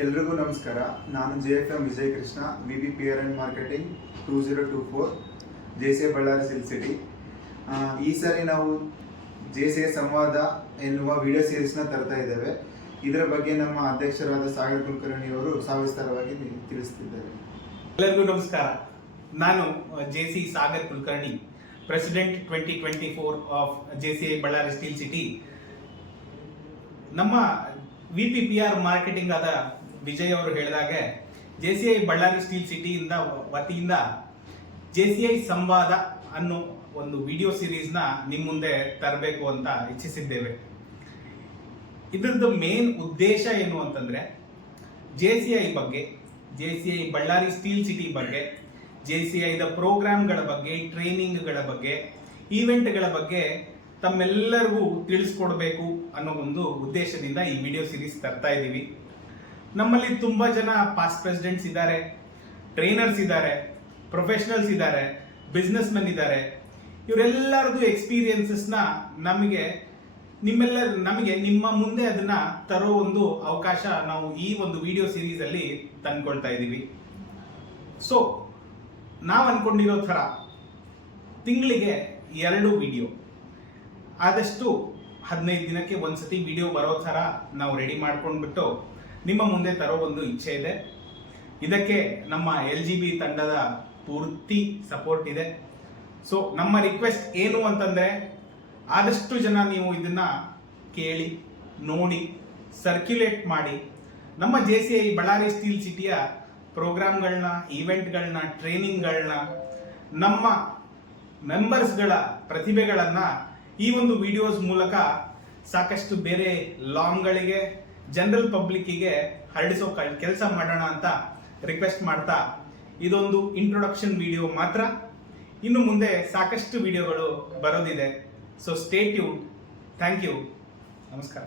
ಎಲ್ರಿಗೂ ನಮಸ್ಕಾರ. ನಾನು JFM Vijay Krishna, VBPR and marketing 2024 JCI Ballari silk city. ಈ ಸಾರಿ ನಾವು JCI ಸಂವಾದ ಎನ್ನುವ ವಿಡಿಯೋ ಸೀರೀಸ್ನ ತರ್ತಾ ಇದ್ದೇವೆ. ಇದರ ಬಗ್ಗೆ ನಮ್ಮ ಅಧ್ಯಕ್ಷರಾದ ಸಾಗರ್ ಕುಲಕರ್ಣಿ ಅವರು ಸವಿಸ್ತಾರವಾಗಿ ತಿಳಿಸುತ್ತಿದ್ದಾರೆ. ಎಲ್ಲರಿಗೂ ನಮಸ್ಕಾರ. ನಾನು JC Sagar Kulkarni, president 2024 of JCI Ballari steel city. ನಮ್ಮ VPPR ಮಾರ್ಕೆಟಿಂಗ್ ಆದ ವಿಜಯ್ ಅವರು ಹೇಳಿದಾಗೆ JCI ಬಳ್ಳಾರಿ ಸ್ಟೀಲ್ ಸಿಟಿಯಿಂದ ವತಿಯಿಂದ JCI ಸಂವಾದ ಅನ್ನೋ ಒಂದು ವಿಡಿಯೋ ಸೀರೀಸ್ನ ನಿಮ್ಮ ಮುಂದೆ ತರಬೇಕು ಅಂತ ಇಚ್ಛಿಸಿದ್ದೇವೆ. ಇದರದ್ದು ಮೇನ್ ಉದ್ದೇಶ ಏನು ಅಂತಂದ್ರೆ JCI ಬಗ್ಗೆ, JCI ಬಳ್ಳಾರಿ ಸ್ಟೀಲ್ ಸಿಟಿ ಬಗ್ಗೆ, JCIದ ಪ್ರೋಗ್ರಾಮ್ಗಳ ಬಗ್ಗೆ, ಟ್ರೈನಿಂಗ್ಗಳ ಬಗ್ಗೆ, ಈವೆಂಟ್ಗಳ ಬಗ್ಗೆ ತಮ್ಮೆಲ್ಲರಿಗೂ ತಿಳಿಸ್ಕೊಡ್ಬೇಕು ಅನ್ನೋ ಒಂದು ಉದ್ದೇಶದಿಂದ ಈ ವಿಡಿಯೋ ಸೀರೀಸ್ ತರ್ತಾ ಇದ್ದೀವಿ. ನಮ್ಮಲ್ಲಿ ತುಂಬಾ ಜನ ಪಾಸ್ಟ್ ಪ್ರೆಸಿಡೆಂಟ್ಸ್ ಇದ್ದಾರೆ, ಟ್ರೈನರ್ಸ್ ಇದ್ದಾರೆ, ಪ್ರೊಫೆಷನಲ್ಸ್ ಇದ್ದಾರೆ, ಬಿಸ್ನೆಸ್ ಮೆನ್ ಇದ್ದಾರೆ. ಇವರೆಲ್ಲರದು ಎಕ್ಸ್ಪೀರಿಯನ್ಸಸ್ನ ನಮಗೆ ನಿಮ್ಮ ಮುಂದೆ ಅದನ್ನ ತರೋ ಒಂದು ಅವಕಾಶ ನಾವು ಈ ಒಂದು ವಿಡಿಯೋ ಸೀರೀಸ್ ಅಲ್ಲಿ ತಂದ್ಕೊಳ್ತಾ ಇದ್ದೀವಿ. ಸೊ ನಾವು ಅನ್ಕೊಂಡಿರೋ ಥರ ತಿಂಗಳಿಗೆ 2 ವಿಡಿಯೋ, ಆದಷ್ಟು 15 ದಿನಕ್ಕೆ ಒಂದ್ಸತಿ ವಿಡಿಯೋ ಬರೋ ಥರ ನಾವು ರೆಡಿ ಮಾಡ್ಕೊಂಡ್ಬಿಟ್ಟು ನಿಮ್ಮ ಮುಂದೆ ತರೋ ಒಂದು ಇಚ್ಛೆ ಇದೆ. ಇದಕ್ಕೆ ನಮ್ಮ LGB ತಂಡದ ಪೂರ್ತಿ ಸಪೋರ್ಟ್ ಇದೆ. ಸೊ ನಮ್ಮ ರಿಕ್ವೆಸ್ಟ್ ಏನು ಅಂತಂದ್ರೆ, ಆದಷ್ಟು ಜನ ನೀವು ಇದನ್ನ ಕೇಳಿ, ನೋಡಿ, ಸರ್ಕ್ಯುಲೇಟ್ ಮಾಡಿ. ನಮ್ಮ JCI ಬಳ್ಳಾರಿ ಸ್ಟೀಲ್ ಸಿಟಿಯ ಪ್ರೋಗ್ರಾಮ್ಗಳನ್ನ, ಈವೆಂಟ್ಗಳನ್ನ, ಟ್ರೈನಿಂಗ್ಗಳನ್ನ, ನಮ್ಮ ಮೆಂಬರ್ಸ್ಗಳ ಪ್ರತಿಭೆಗಳನ್ನ ಈ ಒಂದು ವಿಡಿಯೋಸ್ ಮೂಲಕ ಸಾಕಷ್ಟು ಬೇರೆ ಲಾಂಗ್ಗಳಿಗೆ, ಜನರಲ್ ಪಬ್ಲಿಕ್ಕಿಗೆ ಹರಡಿಸೋ ಕೆಲಸ ಮಾಡೋಣ ಅಂತ ರಿಕ್ವೆಸ್ಟ್ ಮಾಡ್ತಾ, ಇದೊಂದು ಇಂಟ್ರೊಡಕ್ಷನ್ ವಿಡಿಯೋ ಮಾತ್ರ. ಇನ್ನು ಮುಂದೆ ಸಾಕಷ್ಟು ವಿಡಿಯೋಗಳು ಬರೋದಿದೆ. So stay tune. Thank you. ನಮಸ್ಕಾರ.